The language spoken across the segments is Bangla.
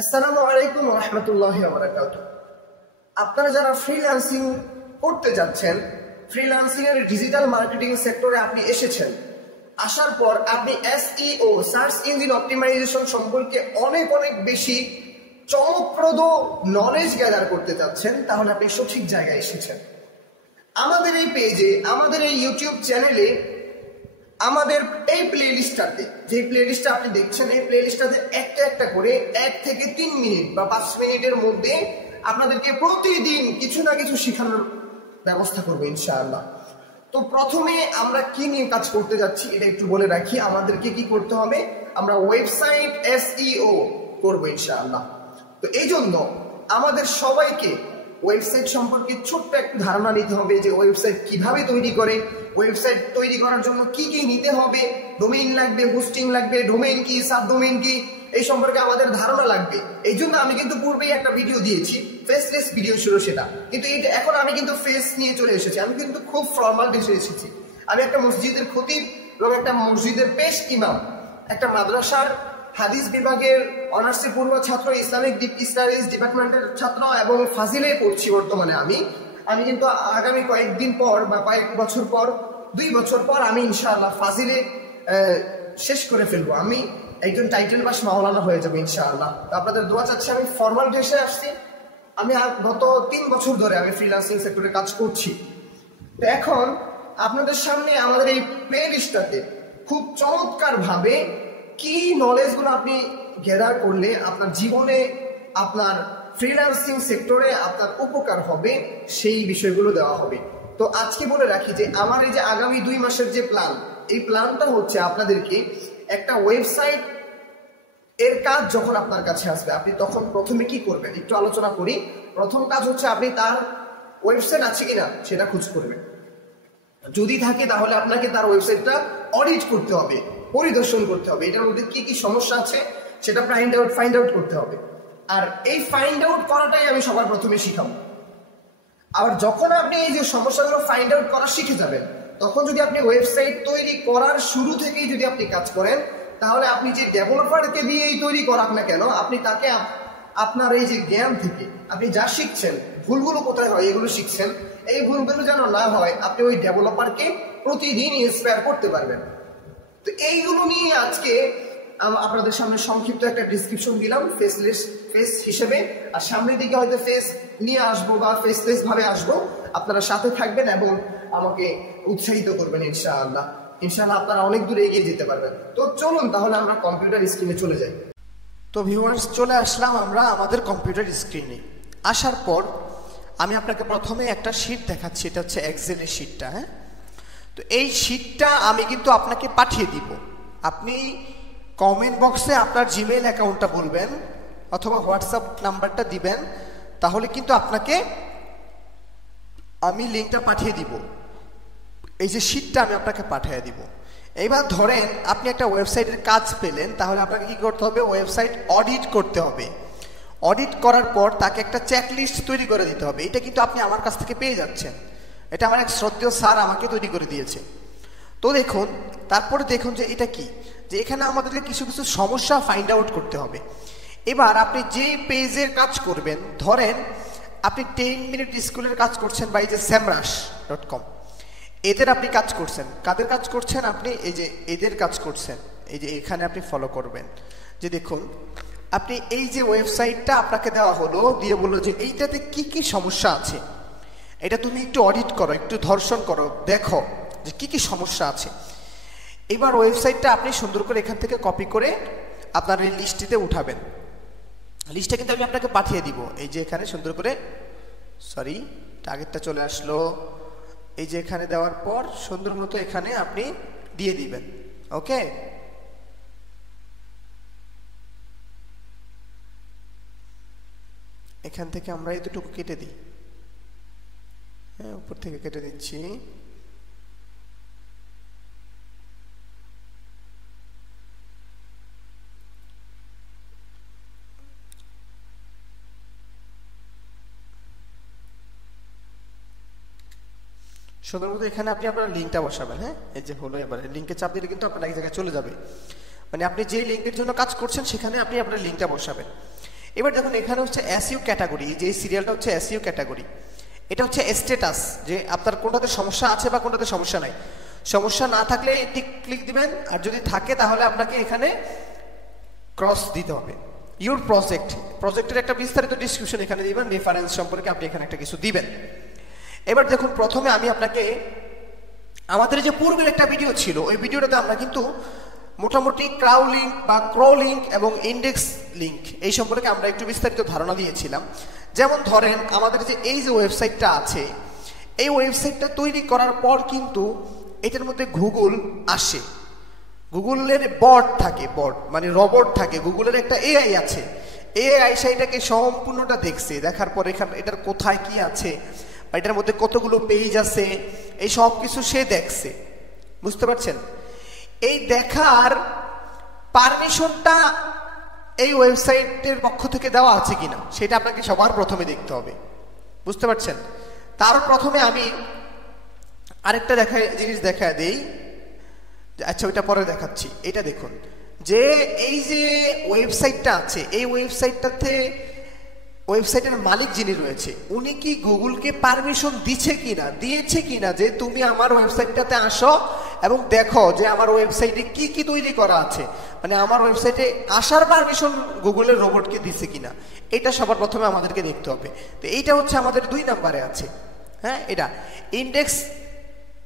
আসসালামু আলাইকুম ওয়া রাহমাতুল্লাহি ওয়া বারাকাতুহু। আপনারা যারা ফ্রিল্যান্সিং করতে যাচ্ছেন, ফ্রিল্যান্সিং এর ডিজিটাল মার্কেটিং সেক্টরে আপনি এসেছেন, আসার পর আপনি এসইও সার্চ ইঞ্জিন অপটিমাইজেশন সম্পর্কে অনেক বেশি চমকপ্রদ নলেজ গ্যাদার করতে যাচ্ছেন, তাহলে আপনি সঠিক জায়গায় এসেছেন। আমাদের এই পেজে, আমাদের এই ইউটিউব চ্যানেলে, আমাদের এই প্লেলিস্টটাতে, যে প্লেলিস্টটা আপনি দেখছেন, এই প্লেলিস্টটাতে একটা করে 1 থেকে 3 মিনিট বা 5 মিনিটের মধ্যে আপনাদেরকে প্রতিদিন কিছু না কিছু শেখানোর ব্যবস্থা করবো ইনশাআল্লাহ। তো প্রথমে আমরা কি নিয়ে কাজ করতে যাচ্ছি এটা একটু বলে রাখি। আমাদেরকে কি করতে হবে? আমরা ওয়েবসাইট এসইও করবো ইনশাআল্লাহ। তো এই জন্য আমাদের সবাইকে ওয়েবসাইট সম্পর্কে ছোট্ট একটা ধারণা নিতে হবে, যে ওয়েবসাইট কিভাবে তৈরি করে, ওয়েবসাইট তৈরি করার জন্য কি কি নিতে হবে, ডোমেইন লাগবে, হোস্টিং লাগবে, ডোমেইন কি, সাবডোমেইন কি, এই সম্পর্কে আমাদের ধারণা লাগবে। এই জন্য আমি কিন্তু পূর্বেই একটা ভিডিও দিয়েছি, ফেসলেস ভিডিও ছিল সেটা, কিন্তু এখন আমি কিন্তু ফেস নিয়ে চলে এসেছি। আমি কিন্তু খুব ফর্মাল ড্রেসে এসেছি। আমি একটা মসজিদের খতিব এবং একটা মসজিদের পেশ ইমাম, একটা মাদ্রাসার হাদিস বিভাগের অনার্সের পূর্ব ছাত্র, ইসলামিক স্টাডিজ ডিপার্টমেন্টের ছাত্র এবং ফাজিলে পড়ছি বর্তমানে। আমি কিন্তু আগামী কয়েকদিন পর বা কয়েক বছর পর, 2 বছর পর আমি ইনশাআল্লাহ ফাজিলে শেষ করে ফেলবো। আমি একজন টাইটেল পাস মাওলানা হয়ে যাবো ইনশাআল্লাহ। তো আপনাদের দোয়া চাচ্ছি। আমি ফর্মাল ড্রেসে আসছি। আমি গত 3 বছর ধরে আমি ফ্রিল্যান্সিং সেক্টরে কাজ করছি। তো এখন আপনাদের সামনে আমাদের এই প্লে লিস্টটাতে খুব চমৎকার ভাবে কি নলেজগুলো আপনি গ্যাদার করলে আপনার জীবনে, আপনার ফ্রিল্যান্সিং সেক্টরে আপনার উপকার হবে, সেই বিষয়গুলো দেওয়া হবে। তো আজকে বলে রাখি যে আমার এই যে আগামী 2 মাসের যে প্ল্যান, এই প্ল্যানটা হচ্ছে আপনাদেরকে একটা ওয়েবসাইট এর কাজ যখন আপনার কাছে আসবে, আপনি তখন প্রথমে কি করবেন একটু আলোচনা করি। প্রথম কাজ হচ্ছে আপনি তার ওয়েবসাইট আছে কিনা সেটা খোঁজ করবেন। যদি থাকে তাহলে আপনাকে তার ওয়েবসাইটটা অডিট করতে হবে, পরিদর্শন করতে হবে, এটার মধ্যে কি কি সমস্যা আছে সেটা ফাইন্ড আউট করতে হবে। আর এই ফাইন্ড আউট করাটাই আমি সবার প্রথমে শিখাবো। আর যখন আপনি এই যে সমস্যাগুলো ফাইন্ড আউট করা শিখে যাবেন, তখন যদি আপনি ওয়েবসাইট তৈরি করার শুরু থেকেই যদি আপনি কাজ করেন, তাহলে আপনি যে ডেভেলপারকে দিয়েই তৈরি করাক না কেন, আপনি তাকে আপনার এই যে জ্ঞান থেকে আপনি যা শিখছেন, ভুলগুলো কোথায় হয় এগুলো শিখছেন, এই ভুলগুলো যেন না হয়, আপনি ওই ডেভেলপারকে প্রতিদিন ইন্সপায়ার করতে পারবেন। তো এইগুলো নিয়ে আজকে আপনাদের সামনে সংক্ষিপ্ত একটা ডিসক্রিপশন দিলাম ফেস হিসেবে। আর সামনের দিকে হয়তো ফেস নিয়ে আসবো বা ফেসলেস ভাবে আসবো। আপনারা সাথে থাকবেন এবং আমাকে উৎসাহিত করবেন ইনশাআল্লাহ। আপনারা অনেক দূরে এগিয়ে যেতে পারবেন। তো চলুন তাহলে আমরা কম্পিউটার স্ক্রিনে চলে যাই। তো ভিউয়ার্স, চলে আসলাম আমরা আমাদের কম্পিউটার স্ক্রিনে। আসার পর আমি আপনাকে প্রথমে একটা শীট দেখাচ্ছি, এটা হচ্ছে এক্সেলের শীটটা। হ্যাঁ, তো এই শীটটা আমি কিন্তু আপনাকে পাঠিয়ে দিব। আপনি কমেন্ট বক্সে আপনার জিমেইল অ্যাকাউন্টটা বলবেন অথবা হোয়াটসঅ্যাপ নাম্বারটা দিবেন, তাহলে কিন্তু আপনাকে আমি লিঙ্কটা পাঠিয়ে দিব। এই যে শীটটা আমি আপনাকে পাঠিয়ে দিব। এইবার ধরেন আপনি একটা ওয়েবসাইটের কাজ পেলেন, তাহলে আপনাকে কি করতে হবে? ওয়েবসাইট অডিট করতে হবে। অডিট করার পর তাকে একটা চেকলিস্ট তৈরি করে দিতে হবে। এটা কিন্তু আপনি আমার কাছ থেকে পেয়ে যাচ্ছেন। এটা আমার এক শ্রদ্ধেয় স্যার আমাকে তৈরি করে দিয়েছে। তো দেখুন, তারপরে দেখুন যে এটা কি, যে এখানে আমাদেরকে কিছু সমস্যা ফাইন্ড আউট করতে হবে। এবার আপনি যে পেজের কাজ করবেন, ধরেন আপনি 10 মিনিট স্কুলের কাজ করছেন বা এই যে semrush.com, এদের আপনি কাজ করছেন। কাদের কাজ করছেন? আপনি এই যে এদের কাজ করছেন। এই যে এখানে আপনি ফলো করবেন যে দেখুন, আপনি এই যে ওয়েবসাইটটা আপনাকে দেওয়া হলো, দিয়ে বললো যে এইটাতে কি কি সমস্যা আছে, এটা তুমি একটু অডিট করো, একটু ধর্ষণ করো, দেখো যে কি কি সমস্যা আছে। এবার ওয়েবসাইটটা আপনি সুন্দর করে এখান থেকে কপি করে আপনার এই লিস্টটিতে উঠাবেন। লিস্টটা কিন্তু আমি আপনাকে পাঠিয়ে দিব। এই যে এখানে সুন্দর করে, সরি টার্গেটটা চলে আসলো, এই যে এখানে দেওয়ার পর সুন্দর মতো এখানে আপনি দিয়ে দিবেন। ওকে, এখান থেকে আমরা এতটুকু কেটে দিই। হ্যাঁ, উপর থেকে কেটে দিচ্ছি। সুন্দর মতো এখানে আপনি আপনার লিঙ্কটা বসাবেন। হ্যাঁ, এই যে হলো, এবার লিঙ্কে চাপ দিলে কিন্তু আপনার এক জায়গায় চলে যাবে। মানে আপনি যে লিঙ্কের জন্য কাজ করছেন সেখানে আপনি আপনার লিঙ্কটা বসাবেন। এবার দেখুন এখানে হচ্ছে এসইও ক্যাটাগরি, যে সিরিয়ালটা হচ্ছে এসইও ক্যাটাগরি, এটা হচ্ছে স্ট্যাটাস, যে আপনার কোনটাতে সমস্যা আছে বা কোনটাতে সমস্যা নাই। সমস্যা না থাকলে টিক ক্লিক দিবেন, আর যদি থাকে তাহলে আপনাকে এখানে ক্রস দিতে হবে। ইউর প্রজেক্টের একটা বিস্তারিত ডিসক্রিপশন এখানে দিবেন, রেফারেন্স সম্পর্কে আপনি এখানে একটা কিছু দিবেন। এবার দেখুন প্রথমে আমি আপনাকে আমাদের যে পূর্বের একটা ভিডিও ছিল, ওই ভিডিওটাতে আমরা কিন্তু মোটামুটি ক্রাউলিঙ্ক বা ক্রলিঙ্ক এবং ইন্ডেক্স লিঙ্ক এই সম্পর্কে আমরা একটু বিস্তারিত ধারণা দিয়েছিলাম। যেমন ধরেন আমাদের যে এই যে ওয়েবসাইটটা আছে, এই ওয়েবসাইটটা তৈরি করার পর কিন্তু এটার মধ্যে গুগল আসে, গুগলের বট থাকে, বট মানে রবট থাকে, গুগলের একটা এআই আছে, এআই সেইটাকে সম্পূর্ণটা দেখছে, দেখার পর এখানে এটার কোথায় কি আছে বা এটার মধ্যে কতগুলো পেজ আছে এই সব কিছু সে দেখছে, বুঝতে পারছেন? এই দেখার পারমিশনটা এই ওয়েবসাইটের পক্ষ থেকে দেওয়া আছে কিনা সেটা আপনাকে সবার প্রথমে দেখতে হবে, বুঝতে পারছেন? তার প্রথমে আমি আরেকটা জিনিস দেখা দেই, আচ্ছা ওইটা পরে দেখাচ্ছি। এটা দেখুন যে এই যে ওয়েবসাইটটা আছে, এই ওয়েবসাইটের মালিক যিনি রয়েছে উনি কি গুগলকে পারমিশন দিয়েছে কিনা যে তুমি আমার ওয়েবসাইটটাতে আসো এবং দেখো যে আমার ওয়েবসাইটে কি কি তৈরি করা আছে, মানে আমার ওয়েবসাইটে আসার পারমিশন গুগলের রোবটকে দিচ্ছে কিনা, এটা সবার প্রথমে আমাদেরকে দেখতে হবে। তো এইটা হচ্ছে আমাদের 2 নম্বরে আছে। হ্যাঁ, এটা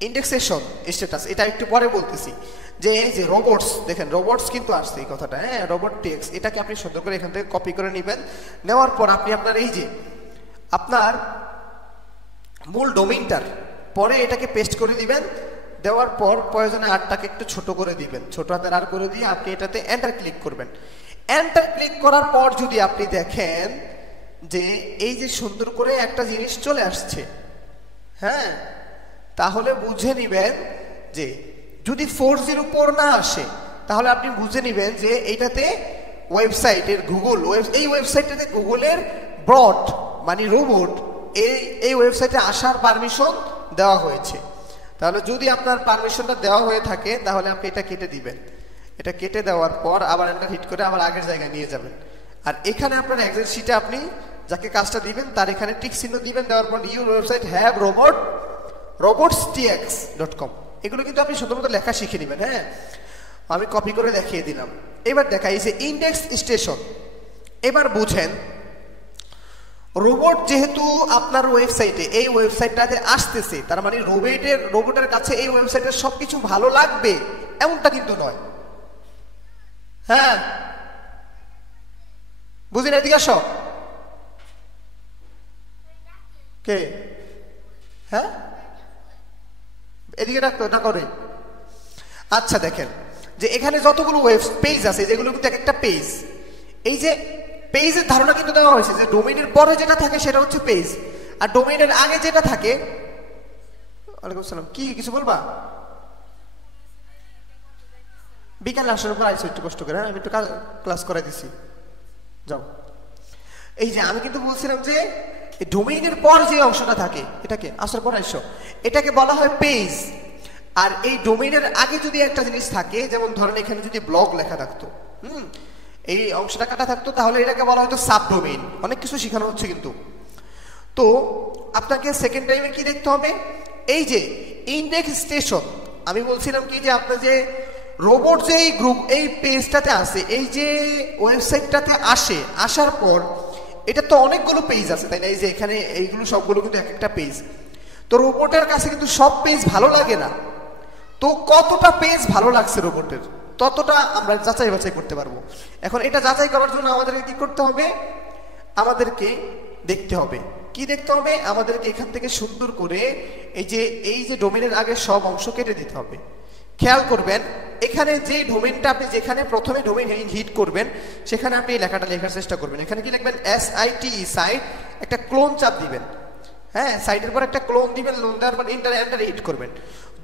ইন্ডেক্সেশন স্ট্যাটাস, এটা একটু পরে বলতেছি। যে এই যে রোবটস, দেখেন রোবটস কিন্তু আসছে এই কথাটা, হ্যাঁ রোবট টেক্স, এটাকে আপনি সুন্দর করে এখান থেকে কপি করে নেবেন। নেওয়ার পর আপনি আপনার এই যে আপনার মূল ডোমেইনটার পরে এটাকে পেস্ট করে দিবেন। দেওয়ার পর প্রয়োজনে আরটাকে একটু ছোট করে দিবেন, ছোট হাতের আর করে দিয়ে আপনি এটাতে এন্টার ক্লিক করবেন। এন্টার ক্লিক করার পর যদি আপনি দেখেন যে এই যে সুন্দর করে একটা জিনিস চলে আসছে, হ্যাঁ, তাহলে বুঝে নিবেন যে যদি 404 না আসে তাহলে আপনি বুঝে নিবেন যে এইটাতে ওয়েবসাইটের এই ওয়েবসাইটটাতে গুগলের বট মানে রোবট এই ওয়েবসাইটে আসার পারমিশন দেওয়া হয়েছে। তাহলে যদি আপনার পারমিশনটা দেওয়া হয়ে থাকে তাহলে আপনি এটা কেটে দিবেন। এটা কেটে দেওয়ার পর আবার এন্টার হিট করে আবার আগের জায়গায় নিয়ে যাবেন। আর এখানে আপনার এক্সেল শিটে আপনি যাকে কাজটা দিবেন তার এখানে টিক চিহ্ন দিবেন। দেওয়ার পর ইউর ওয়েবসাইট হ্যাভ robots.tx.com, এগুলো কিন্তু আপনি শুধুমাত্র লেখা শিখে নেবেন। হ্যাঁ, আমি কপি করে দেখিয়ে দিলাম। এবার দেখাই যে ইন্ডেক্স স্টেশন। এবার বুঝেন রোবট যেহেতু আপনার ওয়েবসাইটে এই ওয়েবসাইটটাতে আসতেছে, তার মানে রোবটের কাছে এই ওয়েবসাইটের সবকিছু ভালো লাগবে এমনটা কিন্তু নয়। হ্যাঁ, বুঝলেন? এদিকে আসো। কে? হ্যাঁ, এদিকে ডাকতো না করে। আচ্ছা দেখেন যে এখানে যতগুলো পেজ আছে, যেগুলো কিন্তু একটা পেজ, এই যে পেজের ধারণা কিন্তু দেওয়া হয়েছে যে ডোমেইনের পরে যেটা থাকে সেটা হচ্ছে পেজ, আর ডোমেইনের আগে যেটা থাকে। ওয়ালাইকুম আসসালাম, কি কিছু বলবা? বিকালে আসার পর আইসো একটু কষ্ট করে, আমি একটু ক্লাস করাই দিছি, যাও। এই যে আমি কিন্তু বলছিলাম যে ডোমেইনের পর যে অংশটা থাকে এটাকে আসার পর আইসো, এটাকে বলা হয় পেজ। আর এই ডোমেইনের আগে যদি একটা জিনিস থাকে, যেমন ধরেন এখানে যদি ব্লগ লেখা থাকতো, এই অংশটা কাটা থাকতো, তাহলে এটাকে বলা হয়তো সাবডোমেইন। অনেক কিছু শেখানো হচ্ছে কিন্তু। তো আপনাকে সেকেন্ড টাইমে কি দেখতে হবে, এই যে ইন্ডেক্স স্টেশন। আমি বলছিলাম কি যে আপনার যে রোবট যে এই গ্রুপ এই পেজটাতে আসে, এই যে ওয়েবসাইটটাতে আসার পর এটা তো অনেকগুলো পেজ আছে, তাই না? এই যে এখানে এইগুলো সবগুলো কিন্তু এক একটা পেজ। তো রোবটের কাছে কিন্তু সব পেজ ভালো লাগে না। তো কতটা পেজ ভালো লাগছে রোবটের, ততটা আমরা যাচাই বাছাই করতে পারবো। এখন এটা যাচাই করার জন্য আমাদেরকে কি করতে হবে? আমাদেরকে দেখতে হবে কি দেখতে হবে? আমাদেরকে এখান থেকে সুন্দর করে এই যে ডোমেইনের আগে সব অংশ কেটে দিতে হবে। খেয়াল করবেন এখানে যে ডোমেইনটা আপনি যেখানে প্রথমে ডোমেইন হিট করবেন সেখানে আপনি এই লেখাটা লেখার চেষ্টা করবেন। এখানে কি লিখবেন? SITE, সাইট, একটা ক্লোন চাপ দিবেন। হ্যাঁ, সাইটের পর একটা ক্লোন দিবেন, লোন দেওয়ার পর এন্টার হিট করবেন।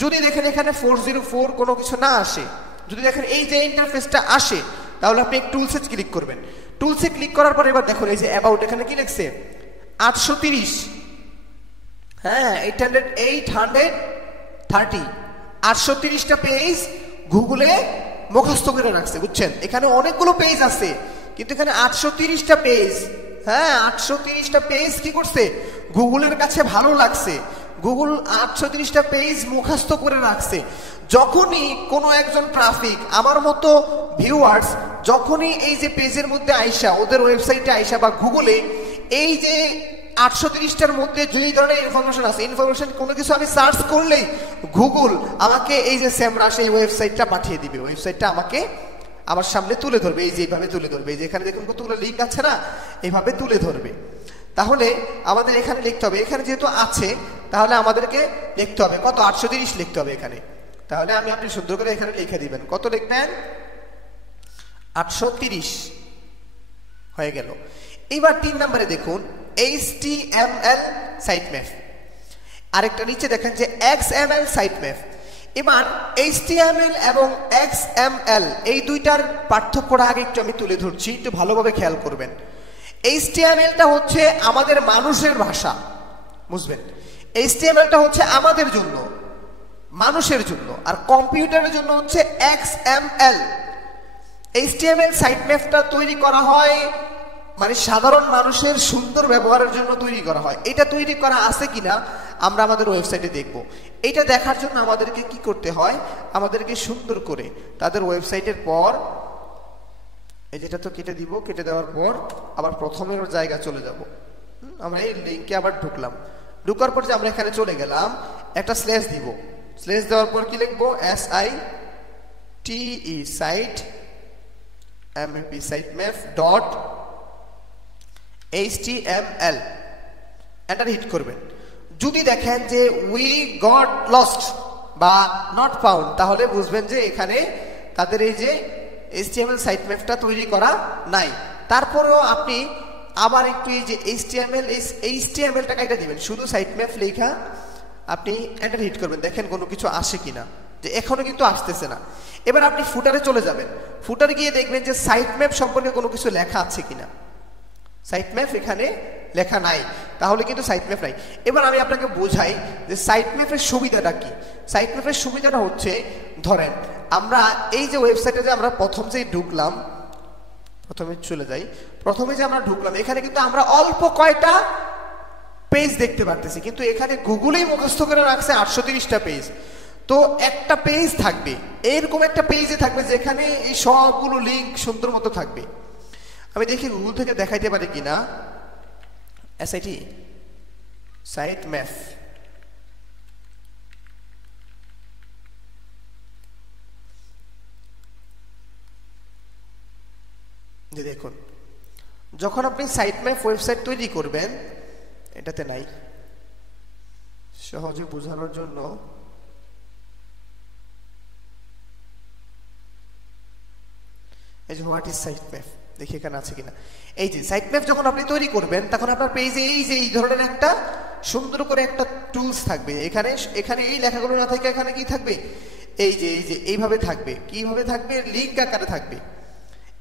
যদি দেখেন এখানে 404 কোনো কিছু না আসে, যদি দেখেন এই যে ইন্টারফেসটা আসে, তাহলে আপনি টুলসে ক্লিক করবেন। টুলসে ক্লিক করার পর এবার দেখুন এই যে অ্যাবাউট, এখানে কি লিখছে? 830, হ্যাঁ 830, 830টা পেজ গুগলে মুখস্থ করে রাখছে, বুঝছেন? এখানে অনেকগুলো পেজ আছে, কিন্তু এখানে 830টা পেজ, হ্যাঁ 830টা পেজ কি করছে, গুগলের কাছে ভালো লাগছে, গুগল 830টা পেজ মুখস্থ করে রাখছে। যখনই কোনো একজন ট্রাফিক আমার মতো ভিউয়ার্স যখনই এই যে পেজের মধ্যে আইসা, ওদের ওয়েবসাইটে আইসা বা গুগলে এই যে 830টার মধ্যে যেই ধরনের ইনফরমেশন আছে, ইনফরমেশন কোনো কিছু আমি সার্চ করলেই গুগল আমাকে এই যে স্যামরাশ এই ওয়েবসাইটটা পাঠিয়ে দিবে, ওয়েবসাইটটা আমাকে আমার সামনে তুলে ধরবে, এই যে এইভাবে তুলে ধরবে, এই যে এখানে দেখুন কতগুলো লিঙ্ক আছে না, এইভাবে তুলে ধরবে। তাহলে আমাদের এখানে লিখতে হবে, এখানে যেহেতু আছে তাহলে আমাদেরকে লিখতে হবে কত, 830 লিখতে হবে এখানে। তাহলে আপনি সুন্দর করে এখানে লিখে দিবেন, কত লিখবেন, 830 হয়ে গেল। এবার 3 নম্বরে দেখুন HTML সাইটম্যাপ, আরেকটা নিচে দেখেন যে XML সাইটম্যাপ। এবার HTML এবং XML এই দুইটার পার্থক্যটা আগে একটু আমি তুলে ধরছি, একটু ভালোভাবে খেয়াল করবেন। HTMLটা হচ্ছে আমাদের মানুষের ভাষা, বুঝবেন, HTMLটা হচ্ছে আমাদের জন্য, মানুষের জন্য, আর কম্পিউটারের জন্য হচ্ছে XML। HTML সাইটম্যাপটা তৈরি করা হয় মানে সাধারণ মানুষের সুন্দর ব্যবহারের জন্য তৈরি করা হয়। এটা তৈরি করা আছে কিনা আমরা আমাদের ওয়েবসাইটে দেখব। এটা দেখার জন্য আমাদেরকে কি করতে হয়, আমাদেরকে সুন্দর করে তাদের ওয়েবসাইটের পর এই যেটা তো কেটে দিব, কেটে দেওয়ার পর আবার প্রথমের জায়গা চলে যাব। আমরা এই লিঙ্কে আবার ঢুকলাম, ঢুকার পর যে আমরা এখানে চলে গেলাম, একটা স্ল্যাশ দিব, স্ল্যাশ দেওয়ার পর কি লিখবো, SITE site MAP sitemap dot HTML, enter hit করবেন। যদি দেখেন যে উই গট লস্ট বা নট ফাউন্ড, তাহলে বুঝবেন যে এখানে তাদের এই যে HTML সাইটম্যাপটা তৈরি করা নাই। তারপরেও আপনি আবার একটু এই যে HTMLটা কেটে দিবেন, শুধু সাইটম্যাপ লেখা আপনি এন্টার হিট করবেন, দেখেন কোনো কিছু আসে কিনা, যে এখনো কিন্তু আসতেছে না। এবার আপনি ফুটারে চলে যাবেন, ফুটারে গিয়ে দেখবেন যে সাইটম্যাপ সম্পর্কে কোনো কিছু লেখা আছে কিনা। সাইটম্যাপ এখানে লেখা নাই, তাহলে কিন্তু সাইটম্যাপ নাই। এবার আমি আপনাকে বোঝাই যে সাইটম্যাপের সুবিধাটা কি। সাইটম্যাপের সুবিধাটা হচ্ছে, ধরেন আমরা এই যে ওয়েবসাইটে যে আমরা প্রথম যে ঢুকলাম, প্রথমে চলে যাই, প্রথমে যে আমরা ঢুকলাম এখানে কিন্তু আমরা অল্প কয়টা পেজ দেখতে পারতেছি, কিন্তু এখানে গুগলেই মুখস্থ করে রাখছে 830টা পেজ। তো একটা পেজ থাকবে, এরকম একটা পেজে থাকবে যেখানে এই সবগুলো লিঙ্ক সুন্দর মতো থাকবে। আমি দেখি গুগল থেকে দেখাইতে পারি কিনা, SIT সাইটম্যাপ, যে দেখুন যখন আপনি সাইটম্যাপ ওয়েবসাইট তৈরি করবেন, এটাতে নাই, সহজে বোঝানোর জন্য এই যে হোয়াট ইজ সাইটম্যাপ, দেখি এখানে আছে কিনা। এই যে সাইটম্যাপ যখন আপনি তৈরি করবেন তখন আপনার পেজে এই যে এই ধরনের একটা সুন্দর করে একটা টুলস থাকবে। এখানে এখানে এই লেখাগুলো না থেকে এখানে কি থাকবে, এই যে এইভাবে থাকবে, কিভাবে থাকবে, লিঙ্ক আকারে থাকবে।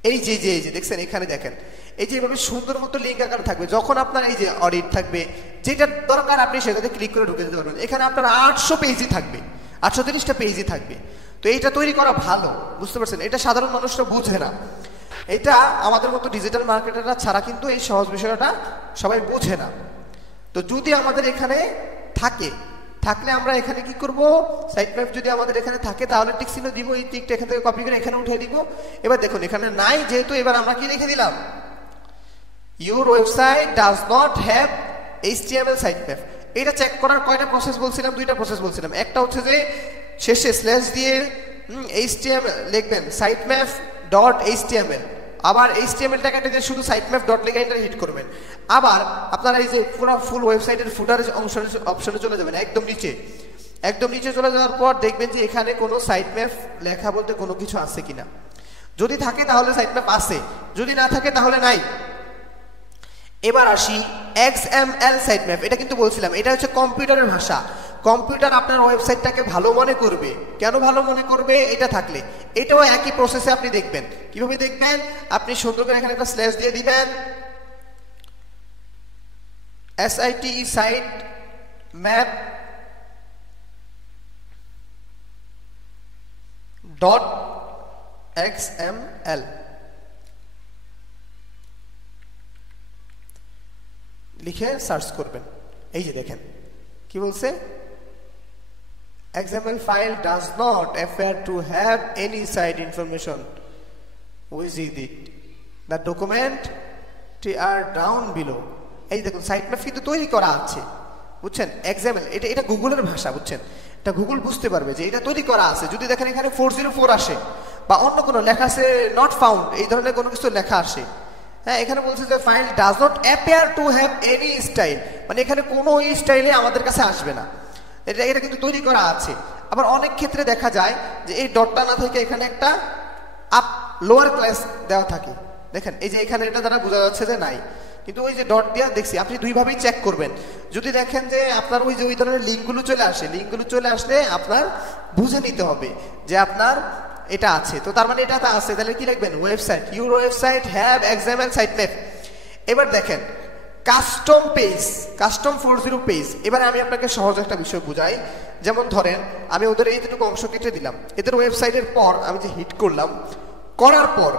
এই যে দেখছেন এখানে দেখেন, এই যে এইভাবে সুন্দর মতো লিঙ্ক আকারে থাকবে। যখন আপনার এই যে অডিট থাকবে, যেটা দরকার আপনি সেটাতে ক্লিক করে ঢুকে যেতে পারবেন। এখানে আপনার 800 পেজই থাকবে, 830টা পেজই থাকবে। তো এইটা তৈরি করা ভালো, বুঝতে পারছেন, এটা সাধারণ মানুষরা বুঝে না। এটা আমাদের মতো ডিজিটাল মার্কেটাররা ছাড়া কিন্তু এই সহজ বিষয়টা সবাই বোঝে না। তো যদি আমাদের এখানে থাকলে আমরা এখানে কি করব, সাইটম্যাপ যদি আমাদের এখানে থাকে তাহলে টিক চিহ্ন দিব, এই টিকটা এখান থেকে কপি করে এখানে উঠিয়ে দিব। এবার দেখুন এখানে নাই যেহেতু, এবার আমরা কি লিখে দিলাম, your website does not have HTML sitemap. এটা চেক করার কয়টা প্রসেস বলছিলাম, 2টা প্রসেস বলছিলাম। একটা হচ্ছে যে শেষে স্ল্যাশ দিয়ে HTML লিখবেন, সাইটম্যাপ ডট HTML, আবার HTMLটাকে কেটে শুধু সাইটম্যাপ ডট লিখে এন্টার হিট করবেন। আবার আপনারা এই যে পুরো ফুল ওয়েবসাইটের ফুটার অপশনে চলে যাবেন, একদম নিচে চলে যাওয়ার পর দেখবেন যে এখানে কোনো সাইটম্যাপ লেখা বলতে কোনো কিছু আছে কিনা। যদি থাকে তাহলে সাইটম্যাপ আছে, যদি না থাকে তাহলে নাই। এবার আসি XML সাইটম্যাপ। এটা কিন্তু বলছিলাম এটা হচ্ছে কম্পিউটারের ভাষা। কম্পিউটার আপনার ওয়েবসাইটটাকে ভালো মনে করবে। কেন ভালো মনে করবে? এটা থাকলে। এটাও একই প্রসেসে আপনি দেখবেন। কিভাবে দেখবেন? আপনি সুন্দর করে এখানে একটা স্ল্যাশ দিয়ে দিবেন, SITE site map dot XML। লিখে সার্চ করবেন। এই যে দেখেন কি বলছে, XML file does not appear to have any site information with it. The document are down below. এই দেখুন সাইট ম্যাপ কিন্তু তৈরি করা আছে, বুঝছেন? XML এটা গুগলের ভাষা, বুঝছেন? এটা গুগল বুঝতে পারবে যে এটা তৈরি করা আছে। যদি দেখেন এখানে 404 আসে বা অন্য কোনো লেখা আছে নট ফাউন্ড, এই ধরনের কোনো কিছু লেখা আসে, হ্যাঁ, এখানে বলছে যে file does not appear to have any style, মানে এখানে কোনো স্টাইলে আমাদের কাছে আসবে না, এটা কিন্তু তৈরি করা আছে। আবার অনেক ক্ষেত্রে দেখা যায় যে এই ডটটা না থেকে এখানে একটা আপ লোয়ার ক্লাস দেওয়া থাকে, দেখেন এই যে এখানে এটা দ্বারা বোঝা যাচ্ছে যে নাই, কিন্তু ওই যে ডট দিয়ে দেখছি, আপনি দুইভাবেই চেক করবেন। যদি দেখেন যে আপনার ওই যে ওই ধরনের লিঙ্কগুলো চলে আসে, লিঙ্কগুলো চলে আসলে আপনার বুঝে নিতে হবে যে আপনার এটা আছে, তো তার মানে এটা আছে, তাহলে কি লিখবেন, website, your website have XML site map. এবার দেখেন কাস্টম পেজ, কাস্টম 40 পেজ। এবারে আমি আপনাকে সহজ একটা বিষয় বুঝাই, যেমন ধরেন আমি ওদের এইটুকু অংশ কেটে দিলাম, এদের ওয়েবসাইটের পর আমি যে হিট করলাম, করার পর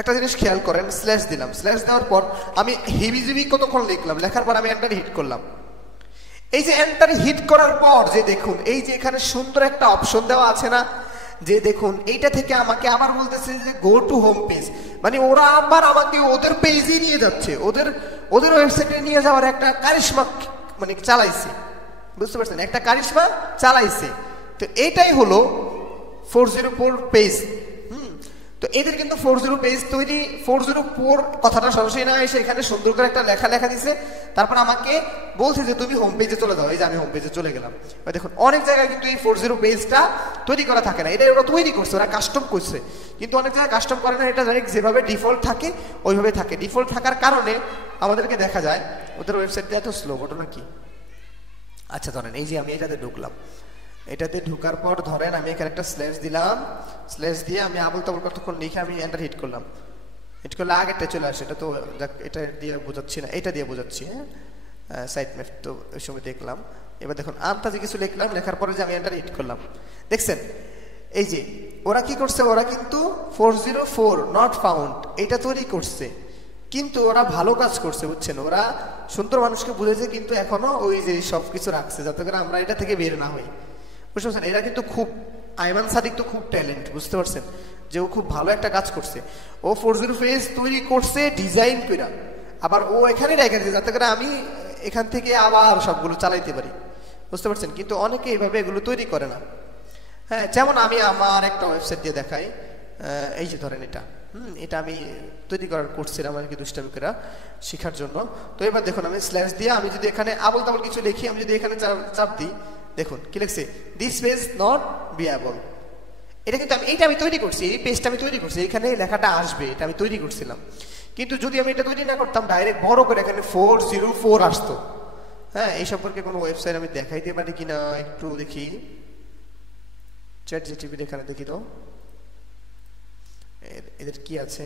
একটা জিনিস খেয়াল করেন, স্ল্যাশ দিলাম, স্ল্যাশ দেওয়ার পর আমি হিবিজিবি কতক্ষণ লিখলাম, লেখার পর আমি এন্টার হিট করলাম। এই যে এন্টার হিট করার পর যে দেখুন এই যে এখানে সুন্দর একটা অপশন দেওয়া আছে না, যে দেখুন এইটা থেকে আমাকে আবার বলতেছে যে গো টু হোম পেজ, মানে ওরা আবার আমাকে ওদের পেজে নিয়ে যাচ্ছে, ওদের ওয়েবসাইটে নিয়ে যাওয়ার একটা কারিশমা মানে চালাইছে, বুঝতে পারছেন, একটা কারিশমা চালাইছে। তো এইটাই হলো 404 পেজ। তো এদের কিন্তু 40 পেজ তৈরি, 404 কথাটা সরাসরি না এসে এখানে সুন্দর করে একটা লেখা দিছে, তারপর আমাকে বলছে যে তুমি হোম পেজে চলে যাও। এই যে আমি হোম পেজে চলে গেলাম। দেখুন অনেক জায়গায় কিন্তু এই 40 পেজটা তৈরি করা থাকে না, এটা ওরা তৈরি করছে, ওরা কাস্টম করছে, কিন্তু অনেক জায়গায় কাস্টম করে না, এটা ডাইরেক্ট যেভাবে ডিফল্ট থাকে ওইভাবে থাকে। ডিফল্ট থাকার কারণে আমাদেরকে দেখা যায় ওদের ওয়েবসাইটটা এত স্লো, ঘটনা কি? আচ্ছা ধরেন এই যে আমি এটাতে ঢুকলাম, এটাতে ঢোকার পর ধরেন আমি এখানে একটা স্ল্যাশ দিলাম, স্ল্যাশ দিয়ে আমি আবল তাবল কতক্ষণ লিখে আমি এন্টার হিট করলাম, হিট করলে আগেরটা চলে আসে, এটা তো এটা দিয়ে বোঝাচ্ছি না, এটা দিয়ে বোঝাচ্ছি, হ্যাঁ সাইট ম্যাপ। তো ওই সময় দেখলাম, এবার দেখুন আন্তাজে কিছু লিখলাম, লেখার পরে যে আমি এন্টার হিট করলাম, দেখছেন এই যে ওরা কি করছে, ওরা কিন্তু 404 নট ফাউন্ড এটা তৈরি করছে, কিন্তু ওরা ভালো কাজ করছে, বুঝছেন? ওরা সুন্দর মানুষকে বুঝেছে, কিন্তু এখনো ওই যে সবকিছু রাখছে যাতে করে আমরা এটা থেকে বের না হই, বুঝতে পারছেন? এরা কিন্তু খুব, আইমান সাদিক তো খুব ট্যালেন্ট, বুঝতে পারছেন, যে ও খুব ভালো একটা কাজ করছে। ও 40 পেজ তৈরি করছে ডিজাইন করে, আবার ও এখানে রেখেছে যাতে করে আমি এখান থেকে আবার সবগুলো চালাইতে পারি, বুঝতে পারছেন? কিন্তু অনেকে এইভাবে এগুলো তৈরি করে না। হ্যাঁ, যেমন আমি আমার একটা ওয়েবসাইট দিয়ে দেখাই, এই যে ধরেন এটা আমি তৈরি করার করছিলাম আর কি দুষ্টামিকেরা শেখার জন্য। তো এবার দেখুন আমি স্ল্যাশ দিয়ে আমি যদি এখানে আবল তাবল কিছু লিখি, আমি যদি এখানে চাপ দিই, দেখুন কি লিখছে, দিস পেজ নট ভিএবল। এটা কিন্তু এইটা আমি তৈরি করছি, এই পেজটা আমি তৈরি করছি, এখানে লেখাটা আসবে, এটা আমি তৈরি করছিলাম। কিন্তু যদি আমি এটা তৈরি না করতাম, ডাইরেক্ট বড় করে এখানে 404 আসতো। হ্যাঁ, এই সম্পর্কে কোনো ওয়েবসাইট আমি দেখাইতে পারি কিনা একটু দেখি, ChatGPT এখানে দেখি তো এদের কি আছে।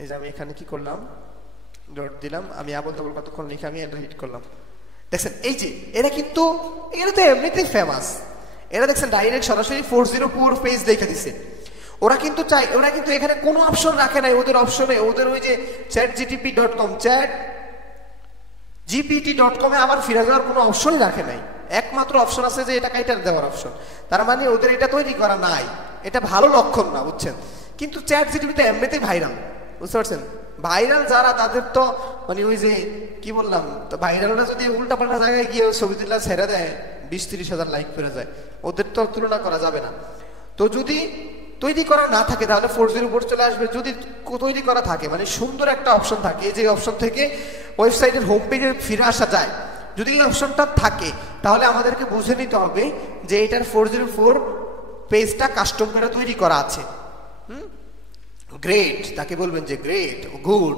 এই যে আমি এখানে কি করলাম, ডট দিলাম, আমি আবল তাবল কতক্ষণ লিখে আমি এন্টার হিট করলাম, দেখছেন এই যে এরা কিন্তু এখানে তো এমনিতেই ফেমাস, এরা দেখছেন ডাইরেক্ট সরাসরি 404 পেজ দেখে দিছে। ওরা কিন্তু এখানে কোনো অপশন রাখে নাই, ওদের অপশনে ওদের ওই যে chatgpt.com chatgpt.com এ আবার ফিরে যাওয়ার কোনো অপশনই রাখে নাই, একমাত্র অপশন আছে যে এটা কাইটার দেওয়ার অপশন। তার মানে ওদের এটা তৈরি করা নাই, এটা ভালো লক্ষণ না, বুঝছেন? কিন্তু ChatGPT তো এমনিতেই ভাইরাল, বুঝতে পারছেন? ভাইরাল যারা তাদের তো মানে ওই যে কি বললাম, তো ভাইরালরা যদি উল্টা পাল্টা জায়গায় গিয়ে ছবি তুলে ছেড়ে দেয় 20-30 হাজার লাইক করে যায়, ওদের তো তুলনা করা যাবে না। তো যদি তৈরি করা না থাকে তাহলে 404 চলে আসবে। যদি তৈরি করা থাকে, মানে সুন্দর একটা অপশন থাকে, যে অপশন থেকে ওয়েবসাইটের হোম পেজে ফিরে আসা যায়, যদি এই অপশনটা থাকে তাহলে আমাদেরকে বুঝে নিতে হবে যে এটার 404 পেজটা কাস্টম করে তৈরি করা আছে। গ্রেট, তাকে বলবেন যে গ্রেট, গুড,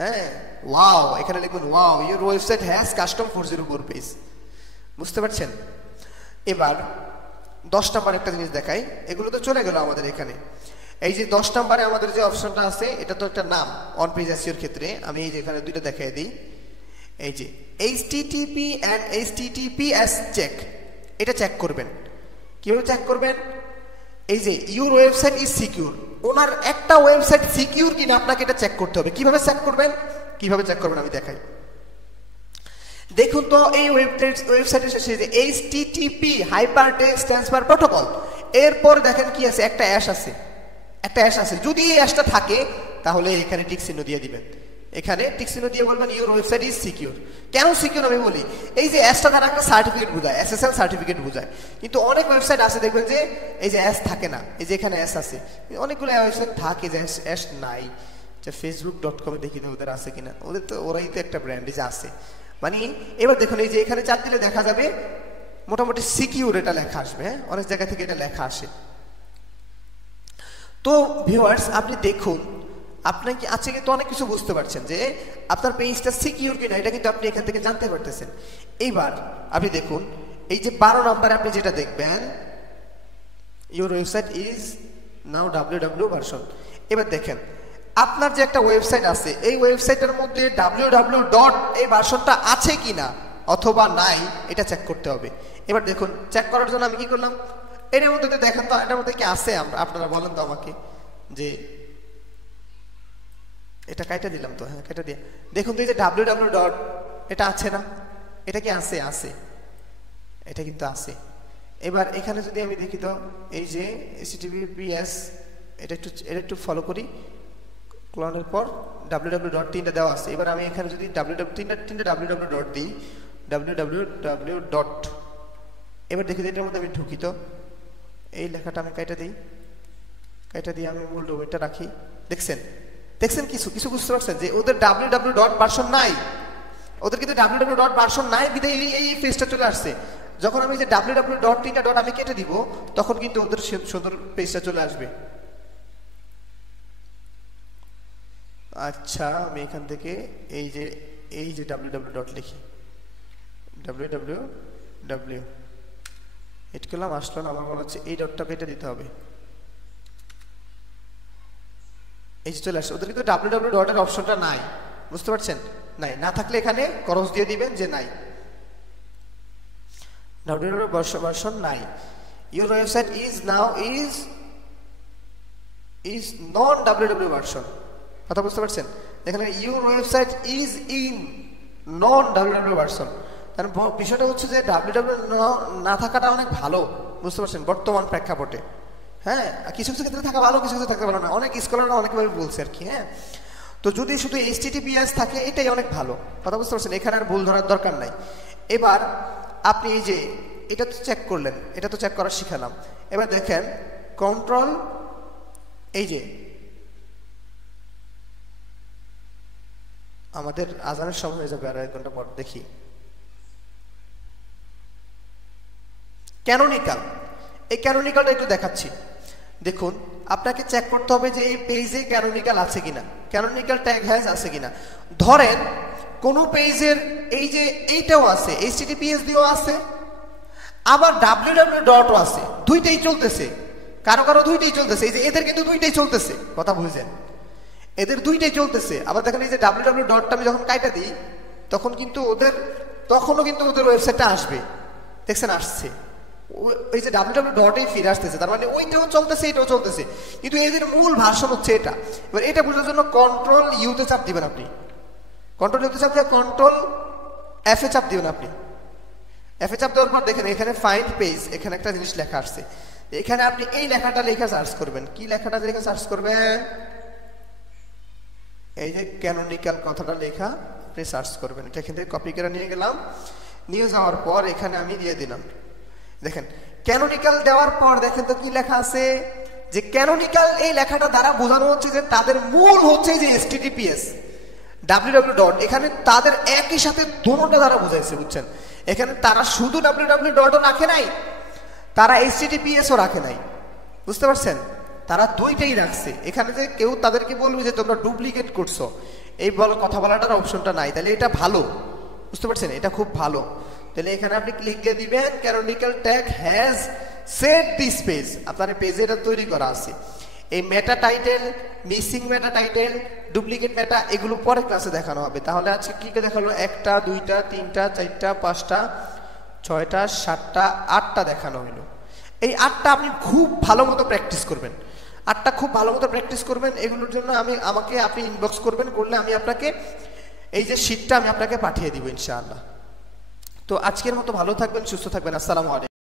হ্যাঁ, ওয়াও, এখানে লিখবেন wow, your website has custom 404 page, বুঝতে পারছেন? এবার 10 নাম্বার একটা জিনিস দেখাই, এগুলো তো চলে গেল আমাদের এখানে। এই যে 10 নাম্বারে আমাদের যে অপশনটা আছে, এটা তো একটা নাম অন পেজ এসইওর ক্ষেত্রে, আমি এই যে এখানে দুইটা দেখাই দিই। এই যে HTTP and HTTPS চেক, এটা চেক করবেন। কিভাবে চেক করবেন? এই যে ইউর ওয়েবসাইট ইজ সিকিউর, ওনার একটা ওয়েবসাইট সিকিউর কিনা আপনাকে এটা চেক করতে হবে। কিভাবে চেক করবেন আমি দেখাই। দেখুন তো এই ওয়েবসাইটে শেষে যে HTTP হাইপারটেক্সট ট্রান্সফার প্রোটোকল, এরপর দেখেন কি আছে, একটা অ্যাশ আছে, একটা অ্যাশ আছে। যদি এই অ্যাশটা থাকে তাহলে এখানে টিক চিহ্ন দিয়ে দিবেন, এখানে টিক চিহ্ন দিয়ে বলবেন ইউর ওয়েবসাইট ইজ সিকিউর। কেন সিকিউর আমি বলি, এই যে অ্যাশটা দ্বারা একটা সার্টিফিকেট বোঝায়, SSL সার্টিফিকেট বোঝায়। কিন্তু অনেক ওয়েবসাইট আছে দেখবেন যে এই যে অ্যাশ থাকে না, এই যে এখানে অ্যাশ আছে। অনেকগুলো ওয়েবসাইট থাকে যে অ্যাশ নাই, যে facebook.com দেখি তো ওদের আছে কিনা, ওদের তো ওরাই তো একটা ব্র্যান্ড যে আছে। মানে এবার দেখুন এই যে এখানে চাপ দিলে দেখা যাবে মোটামুটি সিকিউর এটা লেখা আসবে। হ্যাঁ, অনেক জায়গা থেকে এটা লেখা আসে। তো ভিউয়ার্স আপনি দেখুন, আপনার কি আজকে কিন্তু অনেক কিছু বুঝতে পারছেন যে আপনার পেজটা সিকিউর কিনা, এটা কিন্তু আপনি এখান থেকে জানতে পারতেছেন। এইবার আপনি দেখুন এই যে 12 নম্বরে আপনি যেটা দেখবেন your website is now www version. এবার দেখেন আপনার যে একটা ওয়েবসাইট আছে, এই ওয়েবসাইটের মধ্যে www এই ভার্সনটা আছে কিনা অথবা নাই, এটা চেক করতে হবে। এবার দেখুন চেক করার জন্য আমি কি করলাম, এর মধ্যে দেখেন তো এটার মধ্যে কি আছে, আপনারা বলেন তো আমাকে, যে এটা কাইটা দিলাম তো, হ্যাঁ কাইটা দিয়ে দেখুন তো এই যে www এটা আছে না, এটা কি আছে? আছে, এটা কিন্তু আছে। এবার এখানে যদি আমি দেখি তো এই যে HTTPS এটা একটু ফলো করি, ক্লোনের পর www তিনটা দেওয়া আছে। এবার আমি এখানে যদি তিনটা www দিই, www এবার দেখি এটার মধ্যে আমি ঢুকি তো এই লেখাটা আমি কাইটা দিই, কাইটা দিয়ে আমি মূল ডোমেইনটা রাখি। দেখছেন কিছু বুঝতে পারছেন যে ওদের www ভার্সন নাই, ওদের কিন্তু www ভার্সন নাই বিধায় এই পেজটা চলে আসছে। যখন আমি যে www তিনটা ডট আমি কেটে দিব তখন কিন্তু ওদের সুন্দর পেজটা চলে আসবে। আচ্ছা আমি এখান থেকে এই যে www লিখি, www এটা করলাম, আসলো না, আমার মনে হচ্ছে এই ডটটা কেটে দিতে হবে। এই যে চলে আসছে, ওদের কিন্তু www এর অপশনটা নাই, বুঝতে পারছেন? নাই, না থাকলে এখানে ক্রস দিয়ে দিবেন যে নাই, www ভার্সন নাই। Your website is now is non www version, কথা বুঝতে পারছেন? এখানে your website is in non www version, কারণ বিষয়টা হচ্ছে যে www না থাকাটা অনেক ভালো, বুঝতে পারছেন বর্তমান প্রেক্ষাপটে। হ্যাঁ, কিছু ক্ষেত্রে থাকা ভালো, কিছু ক্ষেত্রে থাকতে ভালো না, অনেক স্কলাররা অনেকভাবে বলছে আর কি। হ্যাঁ, তো যদি শুধু HTTPS থাকে এটাই অনেক ভালো, কথা বুঝতে পারছেন? এখানে আর ভুল ধরার দরকার নাই। এবার আপনি এই যে এটা তো চেক করলেন, এটা তো চেক করা শিখালাম। এবার দেখেন কন্ট্রোল, এই যে আমাদের আজানের সময় হয়ে যাবে আর 1 ঘন্টা পর, দেখি ক্যানোনিকাল, এই ক্যানোনিকালটা একটু দেখাচ্ছি। দেখুন আপনাকে চেক করতে হবে যে এই পেজে ক্যানোনিকাল আছে কিনা, ক্যানোনিকাল ট্যাগ হ্যাজ আছে কিনা। ধরেন কোন পেজের এই যে এইটাও আছে, HTTPS দিয়েও আছে, আবার www আছে, দুইটাই চলতেছে, কারো দুইটাই চলতেছে। এই যে এদের কিন্তু দুইটাই চলতেছে, কথা বুঝছেন? এদের দুইটাই চলতেছে। আবার দেখেন এই যে www আমি যখন কাইটা দিই তখন কিন্তু তখনও কিন্তু ওদের ওয়েবসাইটটা আসবে, দেখছেন আসছে, ওই যে www ফিরে আসতেছে, তার মানে ওইটাও চলতেছে এটাও চলতেছে, কিন্তু এদের মূল ভার্সন হচ্ছে এটা। এবার এটা বোঝার জন্য কন্ট্রোল ইউতে চাপ দিবেন আপনি, কন্ট্রোল ইউতে চাপ দিয়ে কন্ট্রোল F এ চাপ দিবেন আপনি। F এ চাপ দেওয়ার পর দেখেন এখানে ফাইন্ড পেজ, এখানে একটা জিনিস লেখা আসছে, এখানে আপনি এই লেখাটা লেখা সার্চ করবেন। কি লেখাটা লেখা সার্চ করবেন? এই যে ক্যানোনিকাল কথাটা লেখা আপনি সার্চ করবেন। এটা এখান থেকে কপি করে নিয়ে গেলাম, নিয়ে যাওয়ার পর এখানে আমি দিয়ে দিলাম। দেখেন ক্যানোনিকাল দেওয়ার পর দেখেন তো কি লেখা আছে, যে ক্যানোনিকাল এই লেখাটা দ্বারা বোঝানো হচ্ছে যে তাদের মূল হচ্ছে যে HTTPS www, এখানে তাদের একই সাথে দুটোটা দ্বারা বোঝাইছে, বুঝছেন? এখানে তারা শুধু www রাখে নাই, তারা HTTPS ও রাখে নাই, বুঝতে পারছেন? তারা দুইটাই রাখছে। এখানে যে কেউ তাদেরকে বলবে যে তোমরা ডুপ্লিকেট করছো এই কথা বলাটার অপশনটা নাই, তাহলে এটা ভালো, বুঝতে পারছেন? এটা খুব ভালো। তাহলে এখানে আপনি ক্লিক দিয়ে দিবেন canonical tag has said this page, আপনার পেজে এটা তৈরি করা আছে। এই মেটা টাইটেল, মিসিং মেটা টাইটেল, ডুপ্লিকেট মেটা, এগুলো পরে ক্লাসে দেখানো হবে। তাহলে আজকে কি দেখালো? 1টা 2টা 3টা 4টা 5টা 6টা 7টা 8টা দেখানো হলো। এই 8টা আপনি খুব ভালো মতো প্র্যাকটিস করবেন, 8টা খুব ভালো মতো প্র্যাকটিস করবেন। এগুলোর জন্য আমাকে আপনি ইনবক্স করবেন, করলে আমি আপনাকে এই যে শীটটা আমি আপনাকে পাঠিয়ে দিব ইনশাআল্লাহ। তো আজকের মতো ভালো থাকবেন, সুস্থ থাকবেন। আসসালামু আলাইকুম।